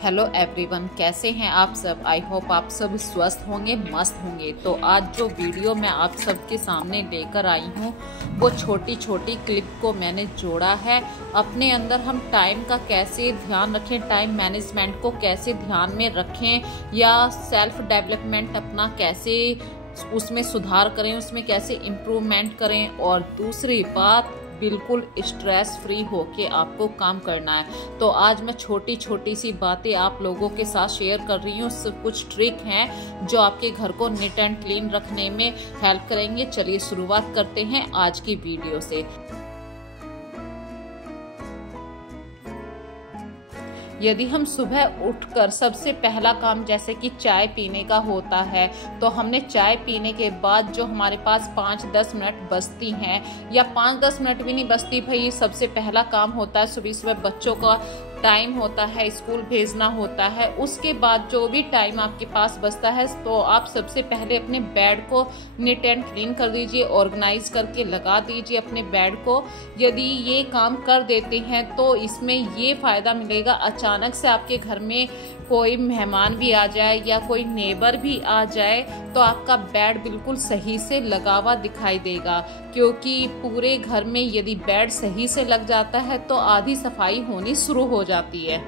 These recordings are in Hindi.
हेलो एवरीवन, कैसे हैं आप सब। आई होप आप सब स्वस्थ होंगे, मस्त होंगे। तो आज जो वीडियो मैं आप सबके सामने लेकर आई हूँ वो छोटी छोटी क्लिप को मैंने जोड़ा है। अपने अंदर हम टाइम का कैसे ध्यान रखें, टाइम मैनेजमेंट को कैसे ध्यान में रखें, या सेल्फ डेवलपमेंट अपना कैसे उसमें सुधार करें, उसमें कैसे इम्प्रूवमेंट करें। और दूसरी बात, बिल्कुल स्ट्रेस फ्री होके आपको काम करना है। तो आज मैं छोटी छोटी सी बातें आप लोगों के साथ शेयर कर रही हूँ। कुछ ट्रिक हैं जो आपके घर को नीट एंड क्लीन रखने में हेल्प करेंगे। चलिए शुरुआत करते हैं आज की वीडियो से। यदि हम सुबह उठकर सबसे पहला काम जैसे कि चाय पीने का होता है, तो हमने चाय पीने के बाद जो हमारे पास 5-10 मिनट बचती हैं, या 5-10 मिनट भी नहीं बचती भाई, सबसे पहला काम होता है सुबह सुबह बच्चों का टाइम होता है, स्कूल भेजना होता है। उसके बाद जो भी टाइम आपके पास बचता है, तो आप सबसे पहले अपने बेड को नीट एंड क्लीन कर दीजिए, ऑर्गेनाइज करके लगा दीजिए अपने बेड को। यदि ये काम कर देते हैं तो इसमें ये फ़ायदा मिलेगा, अचानक से आपके घर में कोई मेहमान भी आ जाए या कोई नेबर भी आ जाए तो आपका बेड बिल्कुल सही से लगा हुआ दिखाई देगा। क्योंकि पूरे घर में यदि बेड सही से लग जाता है तो आधी सफाई होनी शुरू हो जाती है।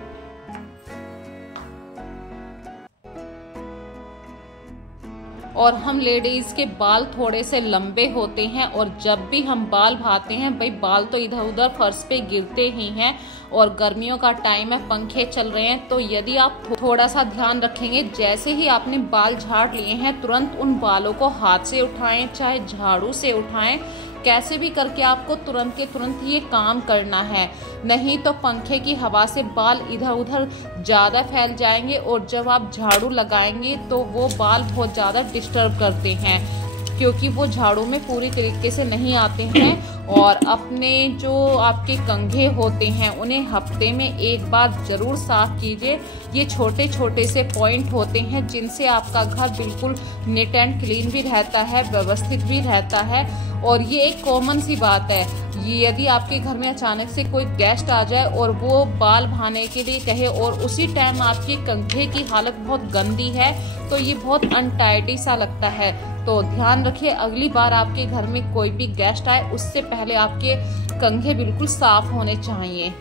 और हम लेडीज़ के बाल थोड़े से लंबे होते हैं, और जब भी हम बाल भाते हैं भाई, बाल तो इधर उधर फर्श पे गिरते ही हैं। और गर्मियों का टाइम है, पंखे चल रहे हैं, तो यदि आप थोड़ा सा ध्यान रखेंगे, जैसे ही आपने बाल झाड़ लिए हैं तुरंत उन बालों को हाथ से उठाएं, चाहे झाड़ू से उठाएं, कैसे भी करके आपको तुरंत के तुरंत ये काम करना है। नहीं तो पंखे की हवा से बाल इधर उधर ज़्यादा फैल जाएंगे, और जब आप झाड़ू लगाएंगे तो वो बाल बहुत ज़्यादा डिस्टर्ब करते हैं, क्योंकि वो झाड़ू में पूरी तरीके से नहीं आते हैं। और अपने जो आपके कंघे होते हैं उन्हें हफ्ते में एक बार ज़रूर साफ कीजिए। ये छोटे छोटे से पॉइंट होते हैं जिनसे आपका घर बिल्कुल नीट एंड क्लीन भी रहता है, व्यवस्थित भी रहता है। और ये एक कॉमन सी बात है, यदि आपके घर में अचानक से कोई गेस्ट आ जाए और वो बाल भाने के लिए कहे और उसी टाइम आपके कंघे की हालत बहुत गंदी है, तो ये बहुत अनटाइडी सा लगता है। तो ध्यान रखिए, अगली बार आपके घर में कोई भी गेस्ट आए उससे पहले आपके कंघे बिल्कुल साफ होने चाहिए।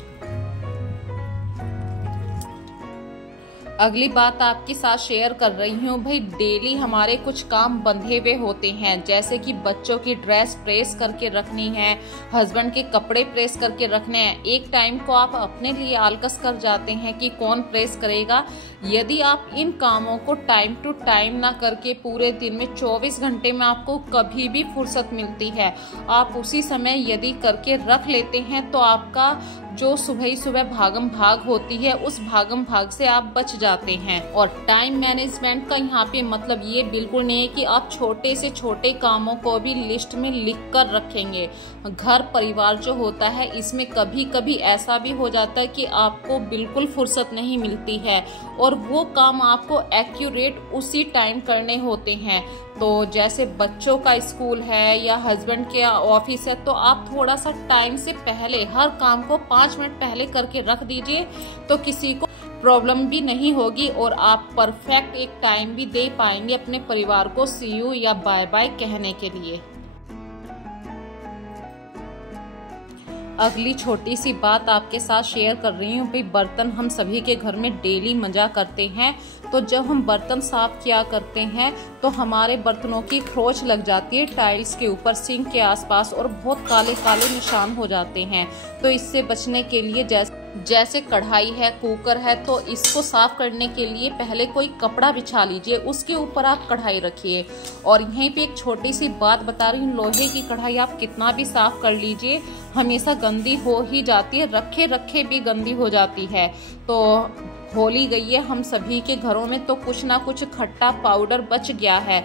अगली बात आपके साथ शेयर कर रही हूँ भाई, डेली हमारे कुछ काम बंधे हुए होते हैं, जैसे कि बच्चों की ड्रेस प्रेस करके रखनी है, हस्बैंड के कपड़े प्रेस करके रखने हैं। एक टाइम को आप अपने लिए आलकस कर जाते हैं कि कौन प्रेस करेगा। यदि आप इन कामों को टाइम टू टाइम ना करके पूरे दिन में 24 घंटे में आपको कभी भी फुर्सत मिलती है, आप उसी समय यदि करके रख लेते हैं तो आपका जो सुबह ही सुबह भागम भाग होती है, उस भागम भाग से आप बच जाते हैं। और टाइम मैनेजमेंट का यहाँ पे मतलब ये बिल्कुल नहीं है कि आप छोटे से छोटे कामों को भी लिस्ट में लिख कर रखेंगे। घर परिवार जो होता है, इसमें कभी कभी ऐसा भी हो जाता है कि आपको बिल्कुल फुर्सत नहीं मिलती है, और वो काम आपको एक्यूरेट उसी टाइम करने होते हैं। तो जैसे बच्चों का स्कूल है या हस्बैंड के ऑफिस है, तो आप थोड़ा सा टाइम से पहले हर काम को 5 मिनट पहले करके रख दीजिए, तो किसी को प्रॉब्लम भी नहीं होगी और आप परफेक्ट एक टाइम भी दे पाएंगे अपने परिवार को सी यू या बाय बाय कहने के लिए। अगली छोटी सी बात आपके साथ शेयर कर रही हूँ भाई, बर्तन हम सभी के घर में डेली मंजा करते हैं। तो जब हम बर्तन साफ किया करते हैं तो हमारे बर्तनों की खरोंच लग जाती है टाइल्स के ऊपर, सिंक के आसपास, और बहुत काले काले निशान हो जाते हैं। तो इससे बचने के लिए जैसे कढ़ाई है, कुकर है, तो इसको साफ करने के लिए पहले कोई कपड़ा बिछा लीजिए, उसके ऊपर आप कढ़ाई रखिए। और यहीं पे एक छोटी सी बात बता रही हूँ, लोहे की कढ़ाई आप कितना भी साफ कर लीजिए, हमेशा गंदी हो ही जाती है, रखे रखे भी गंदी हो जाती है। तो होली गई है हम सभी के घरों में, तो कुछ ना कुछ खट्टा पाउडर बच गया है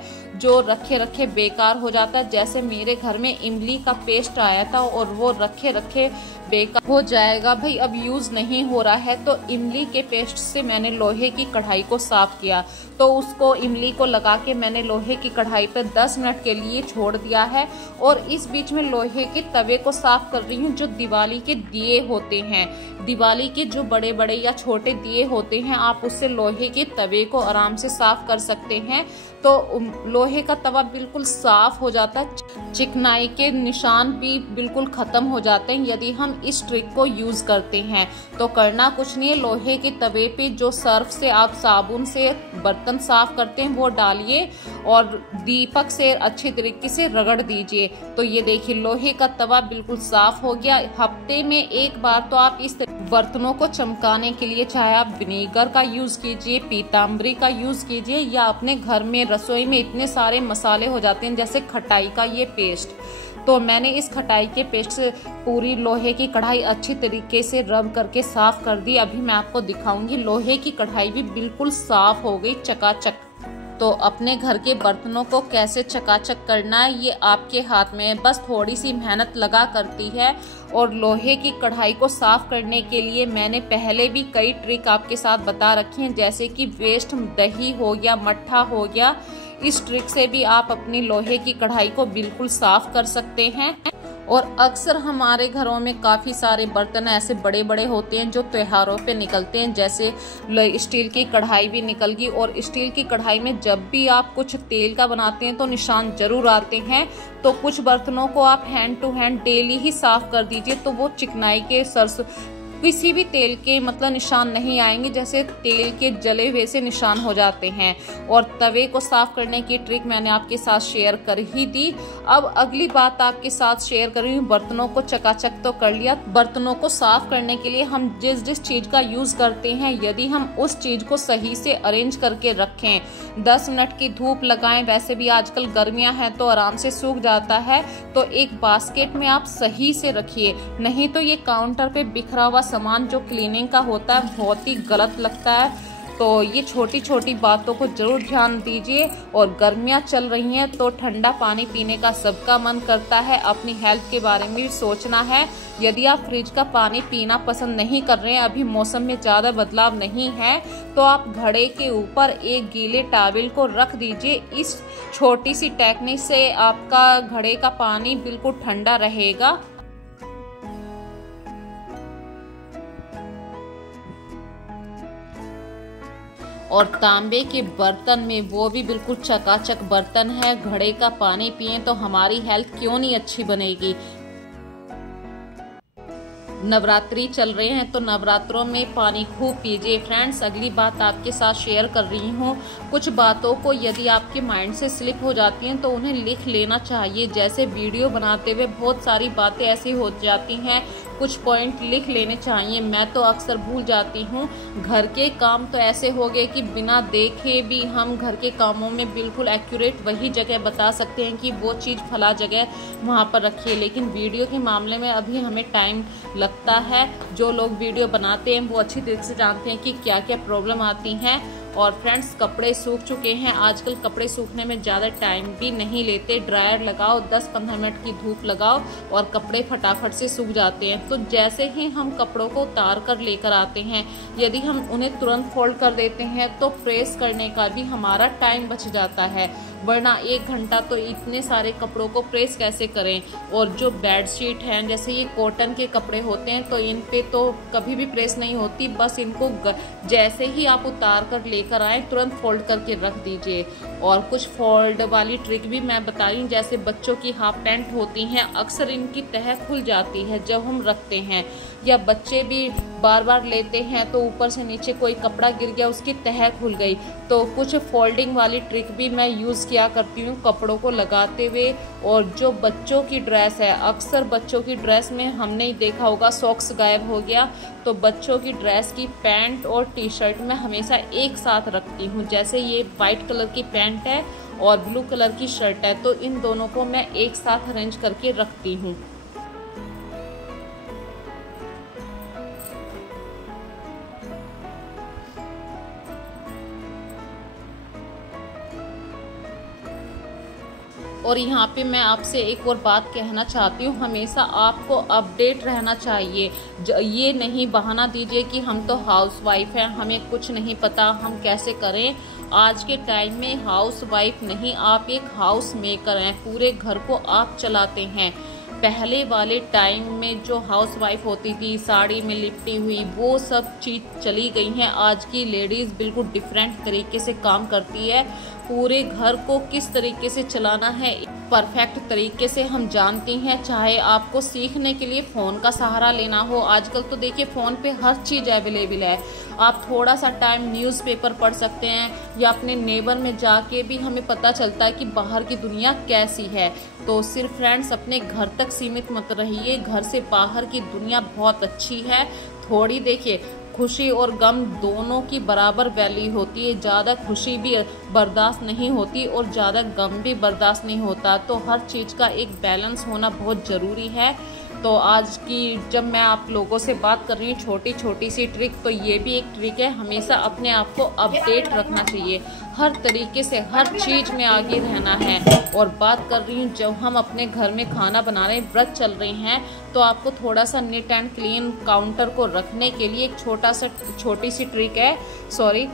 जो रखे रखे बेकार हो जाता है। जैसे मेरे घर में इमली का पेस्ट आया था और वो रखे रखे बेकार हो जाएगा भाई, अब यूज नहीं हो रहा है। तो इमली के पेस्ट से मैंने लोहे की कढ़ाई को साफ किया, तो उसको इमली को लगा के मैंने लोहे की कढ़ाई पर 10 मिनट के लिए छोड़ दिया है। और इस बीच में लोहे के तवे को साफ कर रही हूँ। जो दिवाली के दिए होते हैं, दिवाली के जो बड़े बड़े या छोटे दिए होते हैं, आप उससे लोहे के तवे को आराम से साफ कर सकते हैं। तो लोहे का तवा बिल्कुल साफ हो जाता है, चिकनाई के निशान भी बिल्कुल खत्म हो जाते हैं यदि हम इस ट्रिक को यूज करते हैं। तो करना कुछ नहीं है, लोहे के तवे पे जो सर्फ से आप साबुन से बर्तन साफ करते हैं वो डालिए और दीपक से अच्छे तरीके से रगड़ दीजिए। तो ये देखिए लोहे का तवा बिल्कुल साफ हो गया। हफ्ते में एक बार तो आप इस बर्तनों को चमकाने के लिए चाहे आप विनेगर का यूज कीजिए, पीताम्बरी का यूज कीजिए, या अपने घर में रसोई में इतने सारे मसाले हो जाते हैं जैसे खटाई का ये पेस्ट। तो मैंने इस खटाई के पेस्ट से पूरी लोहे की कढ़ाई अच्छी तरीके से रब करके साफ कर दी। अभी मैं आपको दिखाऊंगी, लोहे की कढ़ाई भी बिल्कुल साफ हो गई, चकाचक। तो अपने घर के बर्तनों को कैसे चकाचक करना है ये आपके हाथ में है, बस थोड़ी सी मेहनत लगा करती है। और लोहे की कढ़ाई को साफ करने के लिए मैंने पहले भी कई ट्रिक आपके साथ बता रखी हैं, जैसे कि वेस्ट दही हो गया, मट्ठा हो गया। इस ट्रिक से भी आप अपनी लोहे की कढ़ाई को बिल्कुल साफ कर सकते हैं। और अक्सर हमारे घरों में काफ़ी सारे बर्तन ऐसे बड़े बड़े होते हैं जो त्योहारों पे निकलते हैं, जैसे स्टील की कढ़ाई भी निकल गई। और स्टील की कढ़ाई में जब भी आप कुछ तेल का बनाते हैं तो निशान जरूर आते हैं। तो कुछ बर्तनों को आप हैंड टू हैंड डेली ही साफ कर दीजिए, तो वो चिकनाई के सरसों किसी भी तेल के मतलब निशान नहीं आएंगे, जैसे तेल के जले हुए से निशान हो जाते हैं। और तवे को साफ करने की ट्रिक मैंने आपके साथ शेयर कर ही दी। अब अगली बात आपके साथ शेयर कर रही हूँ, बर्तनों को चकाचक तो कर लिया। बर्तनों को साफ करने के लिए हम जिस जिस चीज का यूज करते हैं, यदि हम उस चीज को सही से अरेंज करके रखें, 10 मिनट की धूप लगाएं, वैसे भी आजकल गर्मियां हैं तो आराम से सूख जाता है, तो एक बास्केट में आप सही से रखिए। नहीं तो ये काउंटर पे बिखरा हुआ सामान जो क्लीनिंग का होता है बहुत ही गलत लगता है। तो ये छोटी छोटी बातों को जरूर ध्यान दीजिए। और गर्मियाँ चल रही हैं तो ठंडा पानी पीने का सबका मन करता है, अपनी हेल्थ के बारे में भी सोचना है। यदि आप फ्रिज का पानी पीना पसंद नहीं कर रहे हैं, अभी मौसम में ज़्यादा बदलाव नहीं है, तो आप घड़े के ऊपर एक गीले टॉवल को रख दीजिए। इस छोटी सी टेक्निक से आपका घड़े का पानी बिल्कुल ठंडा रहेगा। और तांबे के बर्तन में, वो भी बिल्कुल चकाचक बर्तन है, घड़े का पानी पिएं तो हमारी हेल्थ क्यों नहीं अच्छी बनेगी। नवरात्रि चल रहे हैं तो नवरात्रों में पानी खूब पीजिए। फ्रेंड्स, अगली बात आपके साथ शेयर कर रही हूँ। कुछ बातों को यदि आपके माइंड से स्लिप हो जाती हैं तो उन्हें लिख लेना चाहिए। जैसे वीडियो बनाते हुए बहुत सारी बातें ऐसी हो जाती हैं, कुछ पॉइंट लिख लेने चाहिए। मैं तो अक्सर भूल जाती हूँ। घर के काम तो ऐसे हो गए कि बिना देखे भी हम घर के कामों में बिल्कुल एक्यूरेट वही जगह बता सकते हैं कि वो चीज़ फला जगह वहाँ पर रखिए, लेकिन वीडियो के मामले में अभी हमें टाइम लगता है। जो लोग वीडियो बनाते हैं वो अच्छी तरीके से जानते हैं कि क्या क्या प्रॉब्लम आती हैं। और फ्रेंड्स, कपड़े सूख चुके हैं। आजकल कपड़े सूखने में ज़्यादा टाइम भी नहीं लेते। ड्रायर लगाओ, 10-15 मिनट की धूप लगाओ और कपड़े फटाफट से सूख जाते हैं। तो जैसे ही हम कपड़ों को उतार कर लेकर आते हैं, यदि हम उन्हें तुरंत फोल्ड कर देते हैं तो प्रेस करने का भी हमारा टाइम बच जाता है, वरना 1 घंटा तो इतने सारे कपड़ों को प्रेस कैसे करें। और जो बेडशीट हैं, जैसे ये कॉटन के कपड़े होते हैं, तो इन पे तो कभी भी प्रेस नहीं होती, बस इनको जैसे ही आप उतार कर लेकर आए तुरंत फोल्ड करके रख दीजिए। और कुछ फोल्ड वाली ट्रिक भी मैं बता रही हूँ, जैसे बच्चों की हाफ पैंट होती हैं, अक्सर इनकी तह खुल जाती है जब हम रखते हैं, या बच्चे भी बार बार लेते हैं तो ऊपर से नीचे कोई कपड़ा गिर गया, उसकी तह खुल गई। तो कुछ फोल्डिंग वाली ट्रिक भी मैं यूज़ किया करती हूँ कपड़ों को लगाते हुए। और जो बच्चों की ड्रेस है, अक्सर बच्चों की ड्रेस में हमने देखा होगा सॉक्स गायब हो गया, तो बच्चों की ड्रेस की पैंट और टी शर्ट मैं हमेशा एक साथ रखती हूँ। जैसे ये वाइट कलर की पैंट है और ब्लू कलर की शर्ट है, तो इन दोनों को मैं एक साथ अरेंज करके रखती हूँ। और यहाँ पे मैं आपसे एक और बात कहना चाहती हूँ, हमेशा आपको अपडेट रहना चाहिए। ये नहीं बहाना दीजिए कि हम तो हाउसवाइफ हैं, हमें कुछ नहीं पता, हम कैसे करें। आज के टाइम में हाउसवाइफ नहीं, आप एक हाउस मेकर हैं, पूरे घर को आप चलाते हैं। पहले वाले टाइम में जो हाउसवाइफ होती थी साड़ी में लिपटी हुई, वो सब चीज़ चली गई हैं। आज की लेडीज़ बिल्कुल डिफरेंट तरीके से काम करती है। पूरे घर को किस तरीके से चलाना है परफेक्ट तरीके से हम जानती हैं। चाहे आपको सीखने के लिए फ़ोन का सहारा लेना हो, आजकल तो देखिए फ़ोन पे हर चीज़ अवेलेबल है। आप थोड़ा सा टाइम न्यूज़पेपर पढ़ सकते हैं, या अपने नेबर में जाके भी हमें पता चलता है कि बाहर की दुनिया कैसी है। तो सिर्फ फ्रेंड्स अपने घर तक सीमित मत रहिए, घर से बाहर की दुनिया बहुत अच्छी है। थोड़ी देखिए, खुशी और गम दोनों की बराबर वैल्यू होती है। ज़्यादा खुशी भी बर्दाश्त नहीं होती और ज़्यादा गम भी बर्दाश्त नहीं होता। तो हर चीज़ का एक बैलेंस होना बहुत ज़रूरी है। तो आज की जब मैं आप लोगों से बात कर रही हूँ छोटी छोटी सी ट्रिक, तो ये भी एक ट्रिक है। हमेशा अपने आप को अपडेट रखना चाहिए, हर तरीके से हर चीज़ में आगे रहना है। और बात कर रही हूँ जब हम अपने घर में खाना बना रहे हैं, व्रत चल रहे हैं, तो आपको थोड़ा सा नीट एंड क्लीन काउंटर को रखने के लिए एक छोटी सी ट्रिक है।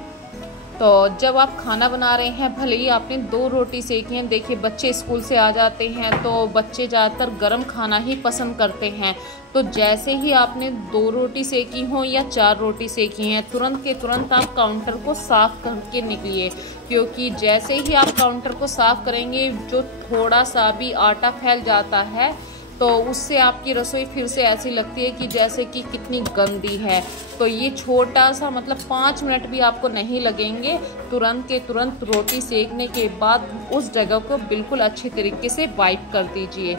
तो जब आप खाना बना रहे हैं, भले ही आपने 2 रोटी सेकी हैं, देखिए बच्चे स्कूल से आ जाते हैं तो बच्चे ज़्यादातर गर्म खाना ही पसंद करते हैं। तो जैसे ही आपने 2 रोटी सेकी हो या 4 रोटी सेकी हैं, तुरंत के तुरंत आप काउंटर को साफ़ करके निकलिए। क्योंकि जैसे ही आप काउंटर को साफ़ करेंगे, जो थोड़ा सा भी आटा फैल जाता है तो उससे आपकी रसोई फिर से ऐसी लगती है कि जैसे कि कितनी गंदी है। तो ये छोटा सा मतलब 5 मिनट भी आपको नहीं लगेंगे, तुरंत के तुरंत रोटी सेकने के बाद उस जगह को बिल्कुल अच्छी तरीके से वाइप कर दीजिए।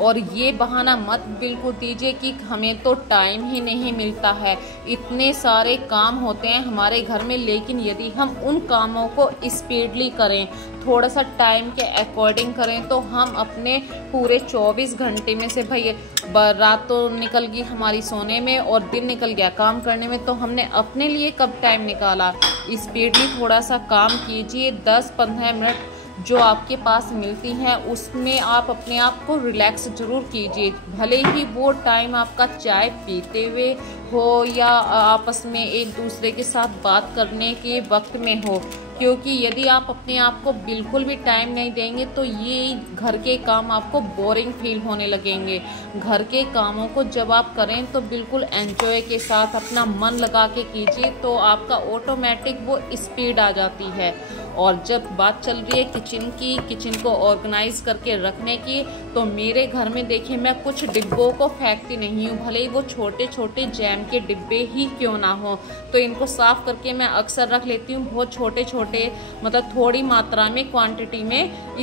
और ये बहाना मत बिल्कुल दीजिए कि हमें तो टाइम ही नहीं मिलता है, इतने सारे काम होते हैं हमारे घर में। लेकिन यदि हम उन कामों को स्पीडली करें, थोड़ा सा टाइम के अकॉर्डिंग करें, तो हम अपने पूरे 24 घंटे में से भाई रात तो निकल गई हमारी सोने में और दिन निकल गया काम करने में, तो हमने अपने लिए कब टाइम निकाला। स्पीडली थोड़ा सा काम कीजिए, 10-15 मिनट जो आपके पास मिलती हैं उसमें आप अपने आप को रिलैक्स ज़रूर कीजिए। भले ही वो टाइम आपका चाय पीते हुए हो या आपस में एक दूसरे के साथ बात करने के वक्त में हो, क्योंकि यदि आप अपने आप को बिल्कुल भी टाइम नहीं देंगे तो ये घर के काम आपको बोरिंग फील होने लगेंगे। घर के कामों को जब आप करें तो बिल्कुल एंजॉय के साथ अपना मन लगा के कीजिए, तो आपका ऑटोमेटिक वो स्पीड आ जाती है। और जब बात चल रही है किचन को ऑर्गेनाइज करके रखने की, तो मेरे घर में देखिए मैं कुछ डिब्बों को फेंकती नहीं हूँ, भले ही वो छोटे छोटे जैम के डिब्बे ही क्यों ना हो, तो इनको साफ़ करके मैं अक्सर रख लेती हूँ। बहुत छोटे छोटे मतलब थोड़ी मात्रा में क्वांटिटी में,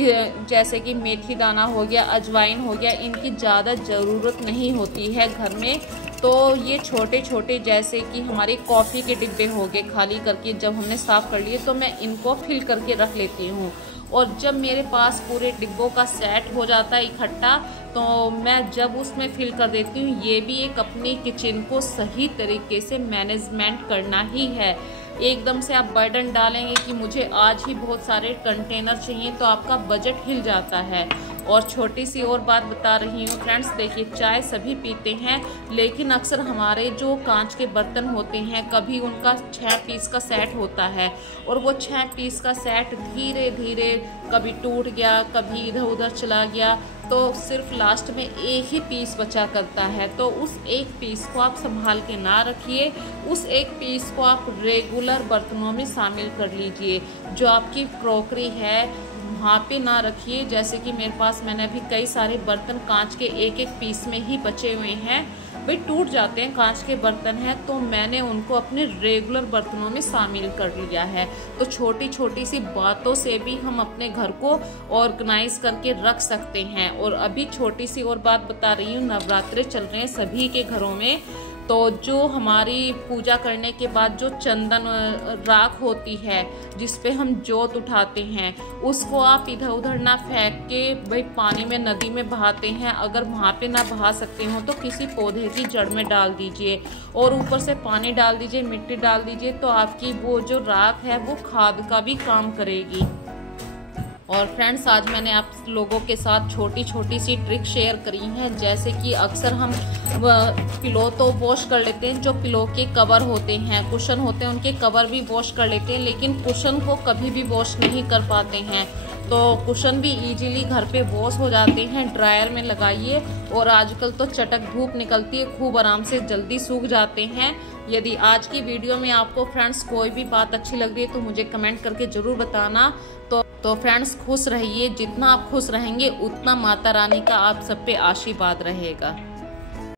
जैसे कि मेथी दाना हो गया, अजवाइन हो गया, इनकी ज़्यादा ज़रूरत नहीं होती है घर में। तो ये छोटे छोटे जैसे कि हमारे कॉफ़ी के डिब्बे हो गए, खाली करके जब हमने साफ़ कर लिए तो मैं इनको फिल करके रख लेती हूँ। और जब मेरे पास पूरे डिब्बों का सेट हो जाता है इकट्ठा, तो मैं जब उसमें फिल कर देती हूँ। ये भी एक अपनी किचन को सही तरीके से मैनेजमेंट करना ही है। एकदम से आप बर्डन डालेंगे कि मुझे आज ही बहुत सारे कंटेनर चाहिए, तो आपका बजट हिल जाता है। और छोटी सी और बात बता रही हूँ फ्रेंड्स, देखिए चाय सभी पीते हैं, लेकिन अक्सर हमारे जो कांच के बर्तन होते हैं, कभी उनका 6 पीस का सेट होता है और वो 6 पीस का सेट धीरे धीरे कभी टूट गया, कभी इधर उधर चला गया, तो सिर्फ लास्ट में एक ही पीस बचा करता है। तो उस एक पीस को आप संभाल के ना रखिए, उस एक पीस को आप रेगुलर बर्तनों में शामिल कर लीजिए। जो आपकी क्रॉकरी है वहाँ पे ना रखिए। जैसे कि मेरे पास मैंने अभी कई सारे बर्तन कांच के एक पीस में ही बचे हुए हैं, भाई टूट जाते हैं, कांच के बर्तन हैं, तो मैंने उनको अपने रेगुलर बर्तनों में शामिल कर लिया है। तो छोटी छोटी सी बातों से भी हम अपने घर को ऑर्गेनाइज करके रख सकते हैं। और अभी छोटी सी और बात बता रही हूँ, नवरात्रे चल रहे हैं सभी के घरों में, तो जो हमारी पूजा करने के बाद जो चंदन राख होती है जिस पे हम जोत उठाते हैं, उसको आप इधर उधर ना फेंक के भाई पानी में नदी में बहाते हैं, अगर वहाँ पे ना बहा सकते हो तो किसी पौधे की जड़ में डाल दीजिए और ऊपर से पानी डाल दीजिए, मिट्टी डाल दीजिए, तो आपकी वो जो राख है वो खाद का भी काम करेगी। और फ्रेंड्स, आज मैंने आप लोगों के साथ छोटी छोटी सी ट्रिक शेयर करी है। जैसे कि अक्सर हम पिलो तो वॉश कर लेते हैं, जो पिलो के कवर होते हैं, कुशन होते हैं, उनके कवर भी वॉश कर लेते हैं, लेकिन कुशन को कभी भी वॉश नहीं कर पाते हैं। तो कुशन भी इजीली घर पे वॉश हो जाते हैं। ड्रायर में लगाइए, और आजकल तो चटक धूप निकलती है, खूब आराम से जल्दी सूख जाते हैं। यदि आज की वीडियो में आपको फ्रेंड्स कोई भी बात अच्छी लग रही है तो मुझे कमेंट करके ज़रूर बताना। तो फ्रेंड्स, खुश रहिए। जितना आप खुश रहेंगे उतना माता रानी का आप सब पे आशीर्वाद रहेगा।